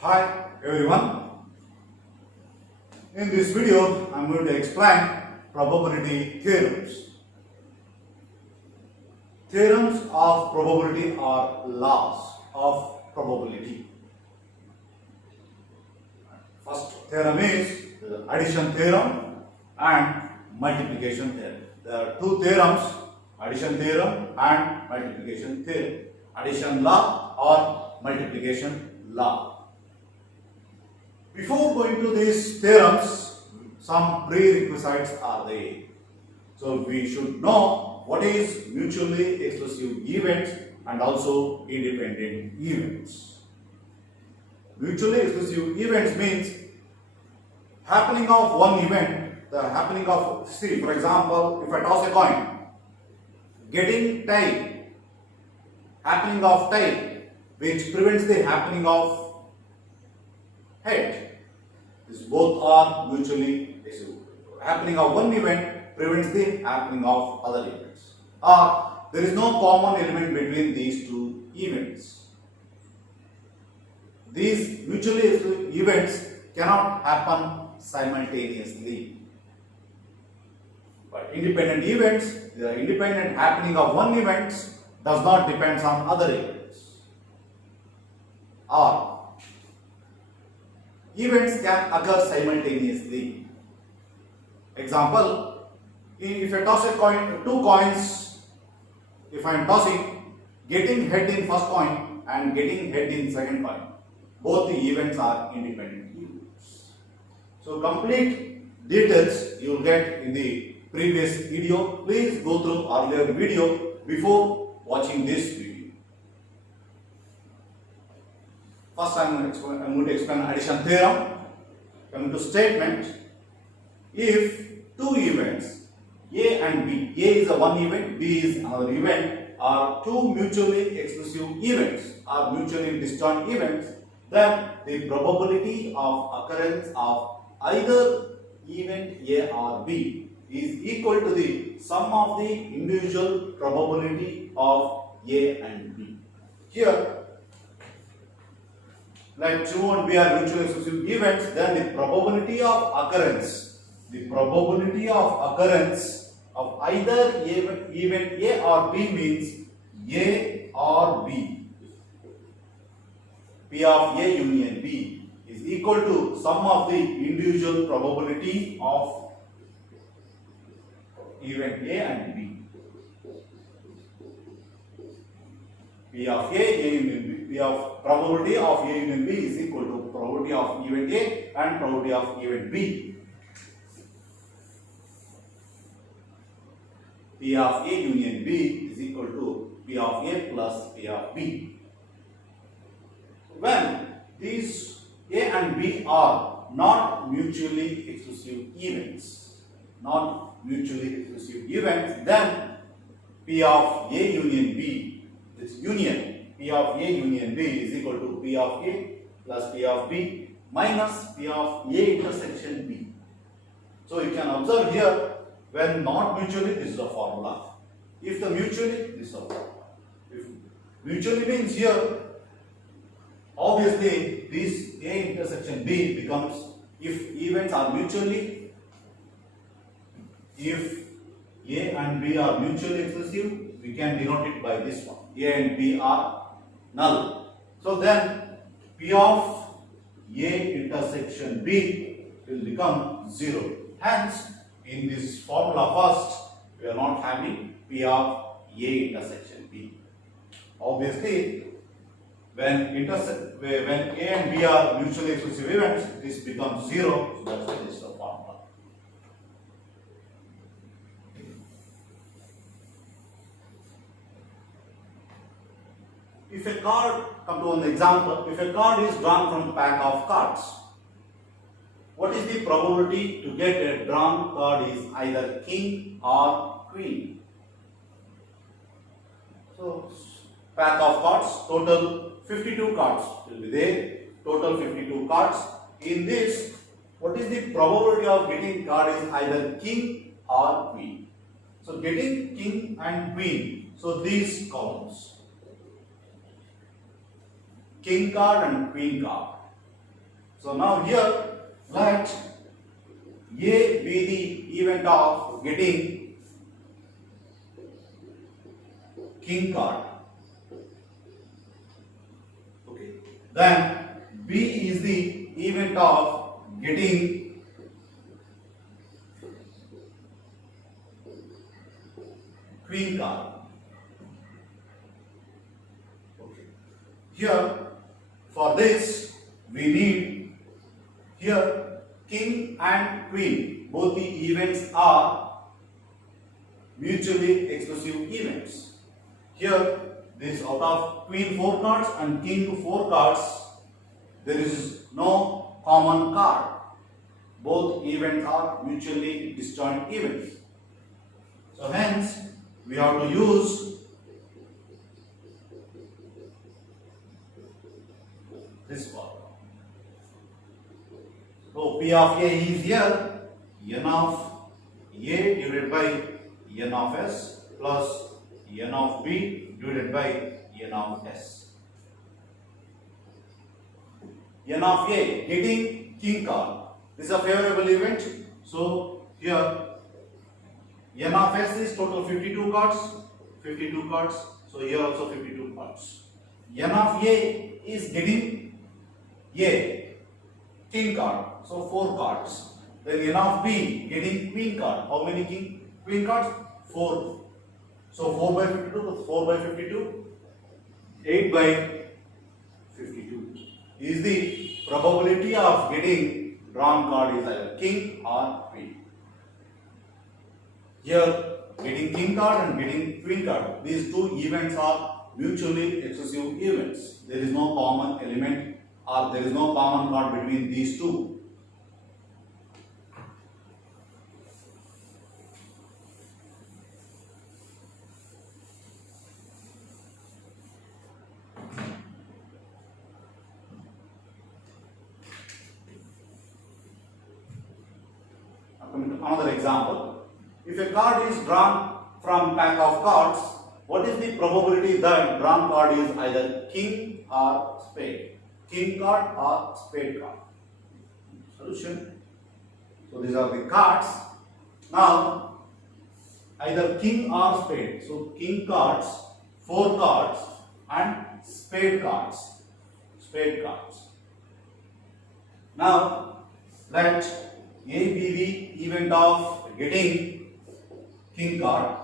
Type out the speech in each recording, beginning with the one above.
Hi everyone. In this video, I am going to explain probability theorems. Theorems of probability are laws of probability. First theorem is the addition theorem and multiplication theorem. There are two theorems, addition theorem and multiplication theorem. Addition law or multiplication law. Before going to these theorems, some prerequisites are there. So we should know what is mutually exclusive events and also independent events. Mutually exclusive events means happening of one event, the happening of, see for example, if I toss a coin, getting tail, happening of tail, which prevents the happening of head. These both are mutually exclusive. Happening of one event prevents the happening of other events. Or there is no common element between these two events. These mutually exclusive events cannot happen simultaneously. But independent events, the independent happening of one event does not depend on other events. Or events can occur simultaneously. Example, if I toss a coin, two coins, if I am tossing, getting head in first coin and getting head in second coin, both the events are independent events. So complete details you will get in the previous video. Please go through earlier video before watching this video. First, I am going to explain addition theorem. Coming to statement, if two events A and B, A is a one event, B is another event, are two mutually exclusive events or mutually disjoint events, then the probability of occurrence of either event A or B is equal to the sum of the individual probability of A and B. Here, like 2 and B are mutually exclusive events, then the probability of occurrence of either event A or B means A or B. P of A union B is equal to sum of the individual probability of event A and B. P of A union B. P of probability of A union B is equal to probability of event A and probability of event B. P of A union B is equal to P of A plus P of B. When these A and B are not mutually exclusive events, then P of A union B, this union P of A union B is equal to P of A plus P of B minus P of A intersection B. So you can observe here, when not mutually, this is a formula. If the mutually, this is a formula. If mutually means here, obviously this A intersection B becomes, if events are mutually, if A and B are mutually exclusive, we can denote it by this one. A and B are null. So then P of A intersection B will become 0. Hence, in this formula first, we are not having P of A intersection B. Obviously, when A and B are mutually exclusive events, this becomes 0. So that's why this is the formula. If a card, come to an example, if a card is drawn from a pack of cards, what is the probability to get a drawn card is either king or queen? So, pack of cards, total 52 cards will be there, total 52 cards. In this, what is the probability of getting card is either king or queen? So, getting king and queen, so these columns, king card and queen card. So now here let A be the event of getting king card. Okay. Then B is the event of getting queen card. Okay. Here for this we need here king and queen. Both the events are mutually exclusive events. Here this out of queen 4 cards and king 4 cards, there is no common card. Both events are mutually disjoint events. So hence we have to use this formula. So P of A is here n of A divided by n of S plus n of B divided by n of S. N of A getting king card. This is a favorable event. So here n of S is total 52 cards. 52 cards. So here also 52 cards. N of A is getting A king card. So 4 cards. Then n of B getting queen card. How many queen cards? 4. So 4 by 52, 4 by 52, 8 by 52 is the probability of getting drawn card is either king or queen. Here getting king card and getting queen card, these two events are mutually exclusive events. There is no common element or there is no common card between these two. Another example, if a card is drawn from pack of cards, what is the probability that drawn card is either king or spade? King card or spade card? Solution. So these are the cards. Now either king or spade. So king cards, 4 cards and spade cards. Spade cards. Now let A be the event of getting king card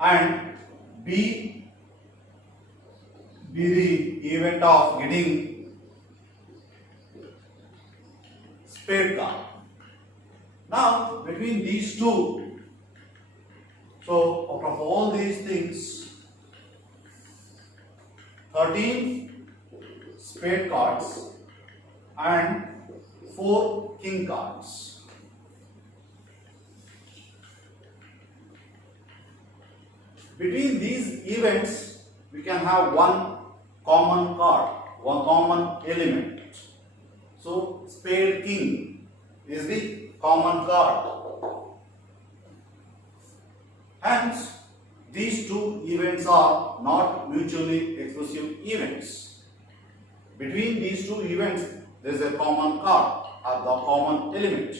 and B be the event of getting spade card. Now between these two, so out of all these things, 13 spade cards and 4 king cards. Between these events, we can have one common card, one common element. So, spade king is the common card. Hence, these two events are not mutually exclusive events. Between these two events, there is a common card or the common element.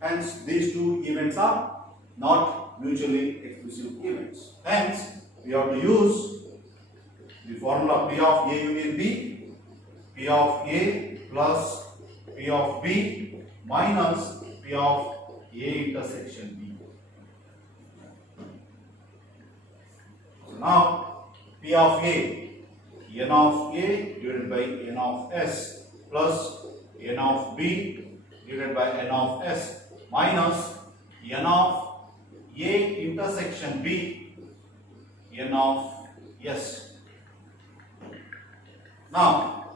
Hence, these two events are not mutually exclusive events. Hence, we have to use the formula P of A union B, P of A plus P of B minus P of A intersection B. So now, P of A, n of A divided by n of S plus n of B divided by n of S minus n of A intersection B n of S. Now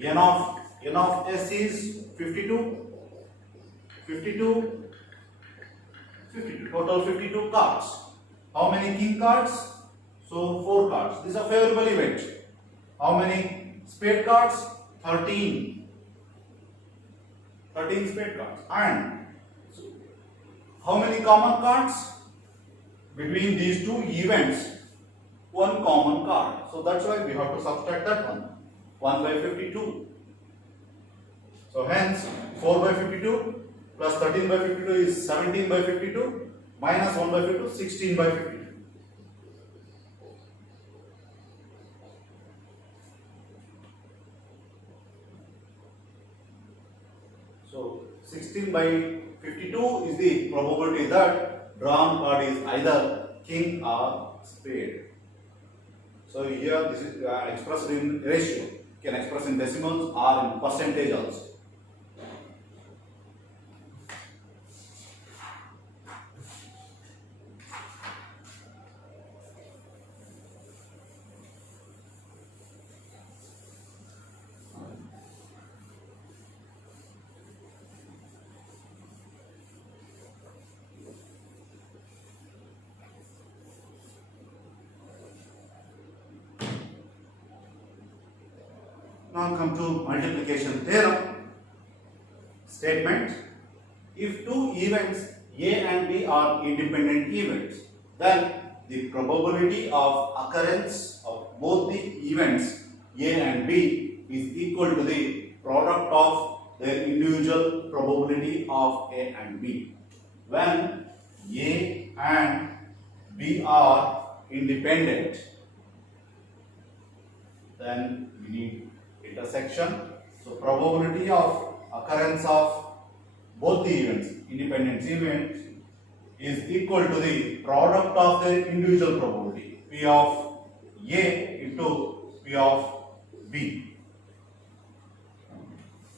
n of S is 52, 52, 52, total 52 cards. How many king cards? So 4 cards. This is a favorable event. How many spade cards? 13. 13 spade cards. And how many common cards? Between these two events, one common card. So that's why we have to subtract that one. 1 by 52. So hence 4 by 52 plus 13 by 52 is 17 by 52 minus 1 by 52, 16 by 52. So 16 by 52 is the probability that drawn card is either king or spade. So here this is expressed in ratio. You can express in decimals or in percentage also. Now come to multiplication theorem. Statement: if two events A and B are independent events, then the probability of occurrence of both the events A and B is equal to the product of their individual probability of A and B. When A and B are independent, then we need intersection. So probability of occurrence of both the events, independent events, is equal to the product of their individual probability, P of A into P of B.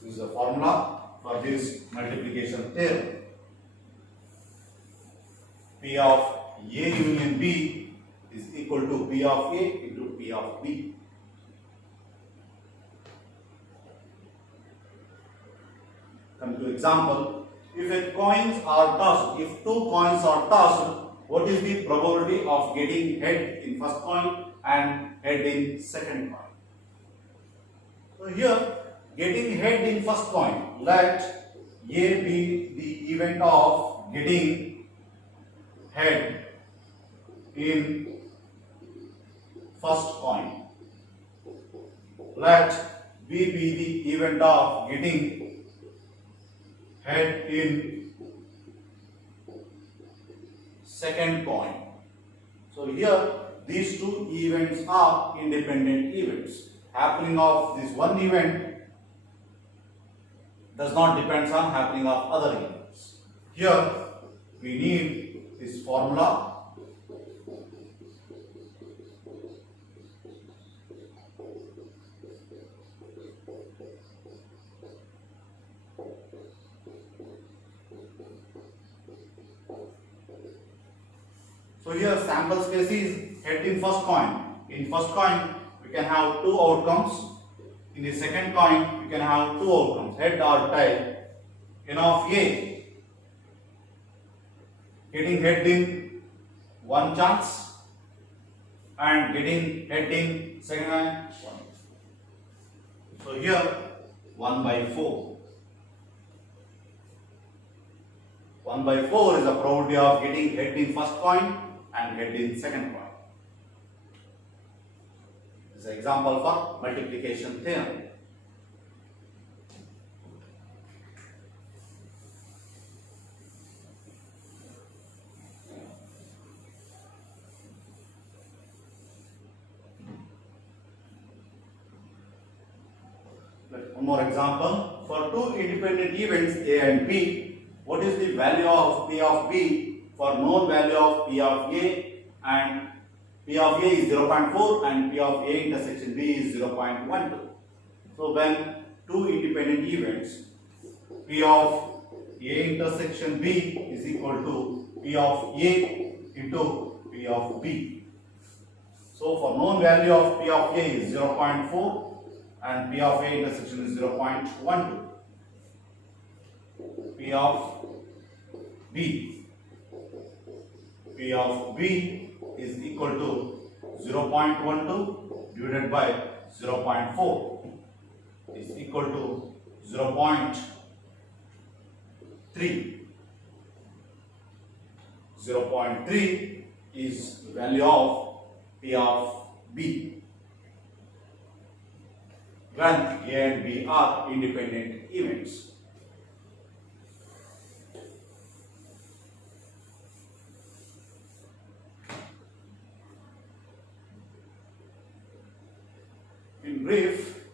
This is the formula for this multiplication theorem. P of A union B is equal to P of A into P of B. Come to example. If two coins are tossed, what is the probability of getting head in first coin and head in second coin? So here, getting head in first coin, let A be the event of getting head in first coin. Let B be the event of getting head in second coin. So here these two events are independent events. Happening of this one event does not depend on happening of other events. Here we need this formula. So here sample space is head in first coin. In first coin we can have two outcomes. In the second coin we can have two outcomes, head or tail. N of A getting head in one chance and getting head in second coin 1. So here 1 by 4. 1 by 4 is the probability of getting head in first coin and head in second coin. This is an example for multiplication theorem. One more example. For two independent events A and B, what is the value of P of B for known value of P of A, and P of A is 0.4 and P of A intersection B is 0.12. So when two independent events P of A intersection B is equal to P of A into P of B. So for known value of P of A is 0.4 and P of A intersection is 0.12. P of B. P of B is equal to 0.12 divided by 0.4 is equal to 0.3. 0.3 is the value of P of B. when A and B are independent events. In brief,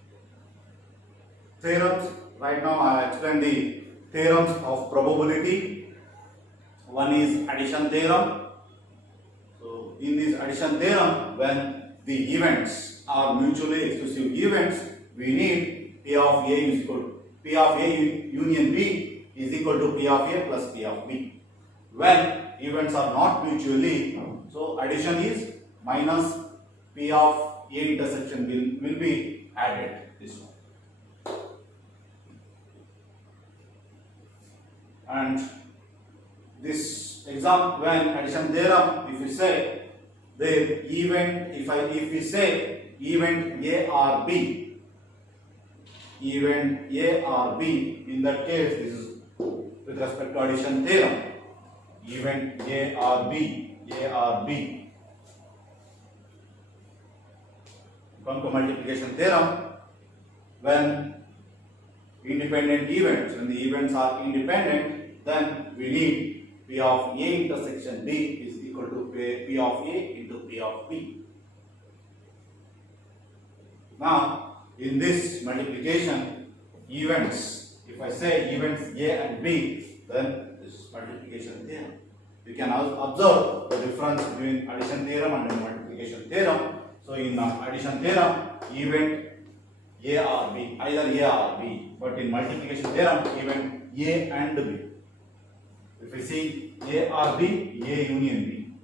theorems, right now I explain the theorems of probability. One is addition theorem. So in this addition theorem, when the events are mutually exclusive events, we need P of A is equal to P of A union B is equal to P of A plus P of B. When events are not mutually, so addition is minus P of A intersection will be added. This one. And this example, when addition theorem, if we say the event, if we say event A or B, event A or B, in that case this is with respect to addition theorem, event A or B, come to multiplication theorem, when independent events, when the events are independent, then we need P of A intersection B is equal to P of A into P of B. Now, in this multiplication, events, if I say events A and B, then this is multiplication theorem. You can observe the difference between addition theorem and multiplication theorem. So, in addition theorem, event A or B, either A or B, but in multiplication theorem, event A and B. If we see A or B, A union B.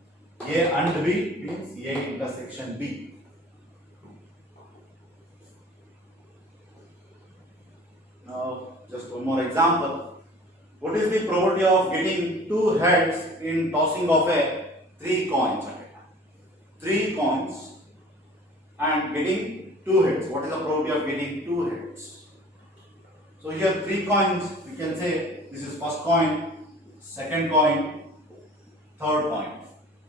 A and B means A intersection B. Now, just one more example. What is the probability of getting two heads in tossing of a 3 coins? 3 coins and getting 2 heads. What is the probability of getting 2 heads? So here 3 coins, we can say this is first coin, second coin, third coin.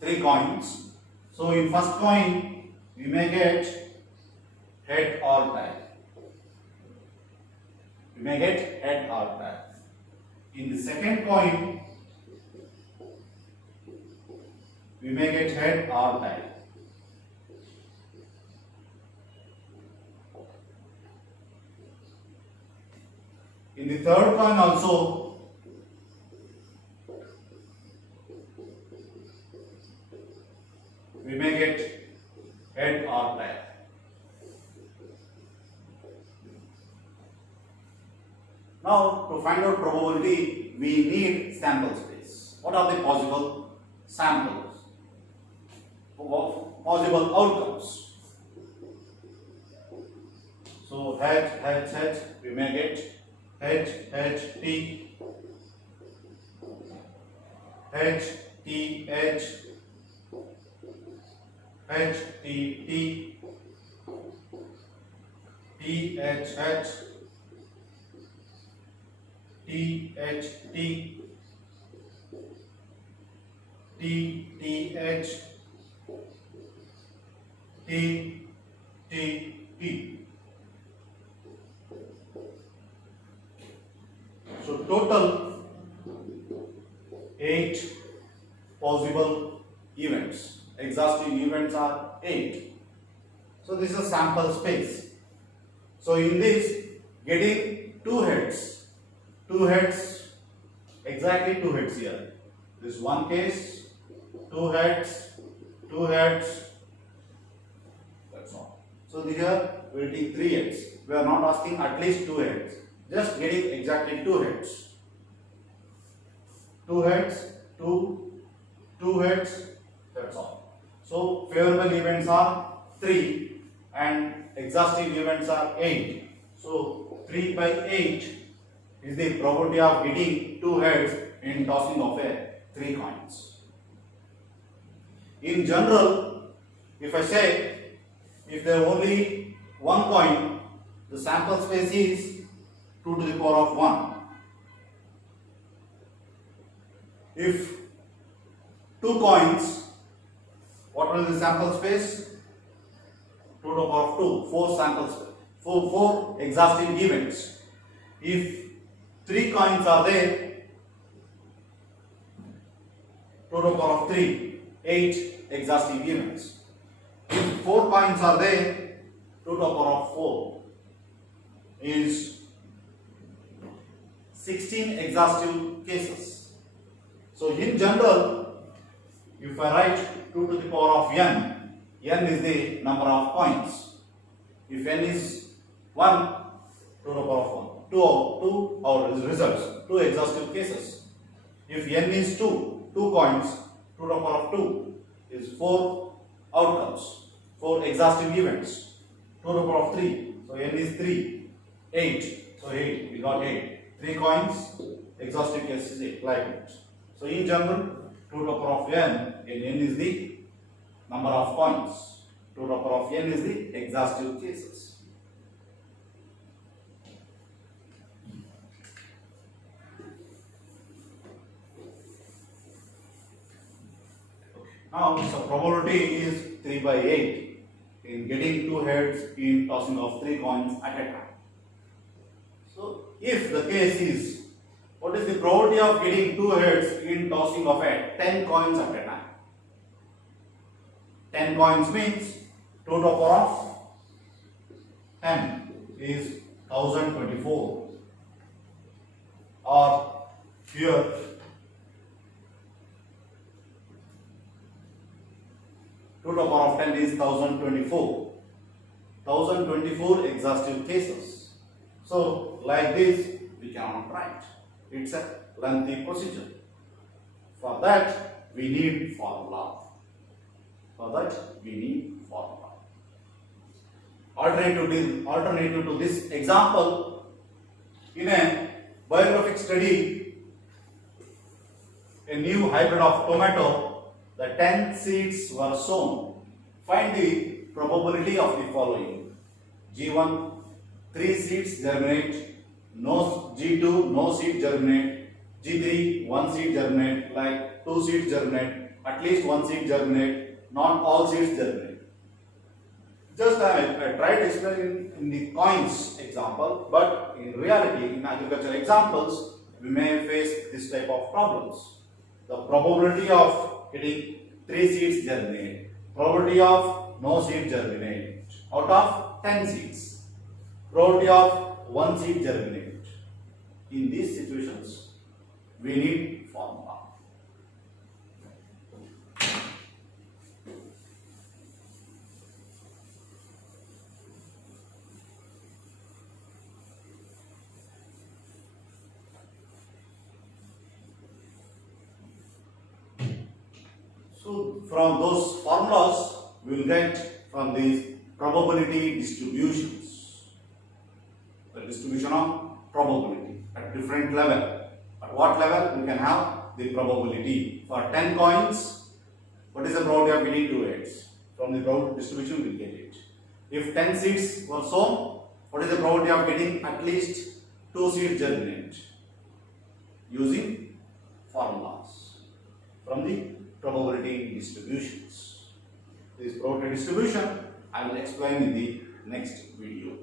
3 coins. So in first coin, we may get head or tail. We may get head or tail. In the second coin, we may get head or tail. In the third coin also, we may get head or tail. Now, to find out probability, we need sample space. What are the possible samples? Possible outcomes. So, H, we may get H, T, H, T, H, H, T, T, T, H, H, T, H, T, T, T, H, T, T, T. So total 8 possible events. Exhaustive events are 8. So this is a sample space. So in this, getting 2 heads, exactly 2 heads here. This one case, 2 heads, that's all. So here we will take 3 heads. We are not asking at least 2 heads, just getting exactly 2 heads. 2 heads, 2 heads, that's all. So favorable events are 3 and exhaustive events are 8. So 3 by 8 is the probability of getting 2 heads in tossing of a 3 coins. In general, if I say if there are only 1 coin, the sample space is 2 to the power of 1. If 2 coins, what will be the sample space? 2 to the power of 2, 4 sample space. for four exhaustive events. If three coins are there, 2 to the power of 3, 8 exhaustive events. If 4 coins are there, 2 to the power of 4 is 16 exhaustive cases. So in general, if I write 2 to the power of n, n is the number of coins. If n is 1, 2 to the power of 1. 2 our results, 2 exhaustive cases. If n is 2, 2 coins, 2 to the power of 2 is 4 outcomes, 4 exhaustive events. 2 to the power of 3, so n is 3, 8, so 8, we got 8. 3 coins, exhaustive case is 8, like that. So in general, 2 to the power of n, and n is the number of coins. 2 to the power of n is the exhaustive cases. Now, so probability is 3 by 8 in getting 2 heads in tossing of 3 coins at a time. So, if the case is, what is the probability of getting 2 heads in tossing of 10 coins at a time? 10 coins means 2 to the power of 10 is 1024, or here 2 to the power of 10 is 1024. 1024 exhaustive cases. So, like this, we cannot write. It's a lengthy procedure. For that, we need formula. Alternative to this example, in a biographic study, a new hybrid of tomato, the 10 seeds were sown. Find the probability of the following. G1, 3 seeds germinate. G2, no seed germinate. G3, 1 seed germinate. Like 2 seeds germinate. At least 1 seed germinate. Not all seeds germinate. Just I tried explaining in the coins example, but in reality, in agricultural examples, we may face this type of problems. The probability of getting 3 seeds germinate, probability of no seed germinate out of 10 seeds, probability of 1 seed germinate. In these situations, we need formula. So from those formulas, we will get from these probability distributions. The distribution of probability at different level. At what level we can have the probability? For 10 coins, what is the probability of getting 2 heads? From the probability distribution we will get it. If 10 seeds were sown, what is the probability of getting at least 2 seeds germinate? Using formulas from the probability distributions. This probability distribution I will explain in the next video.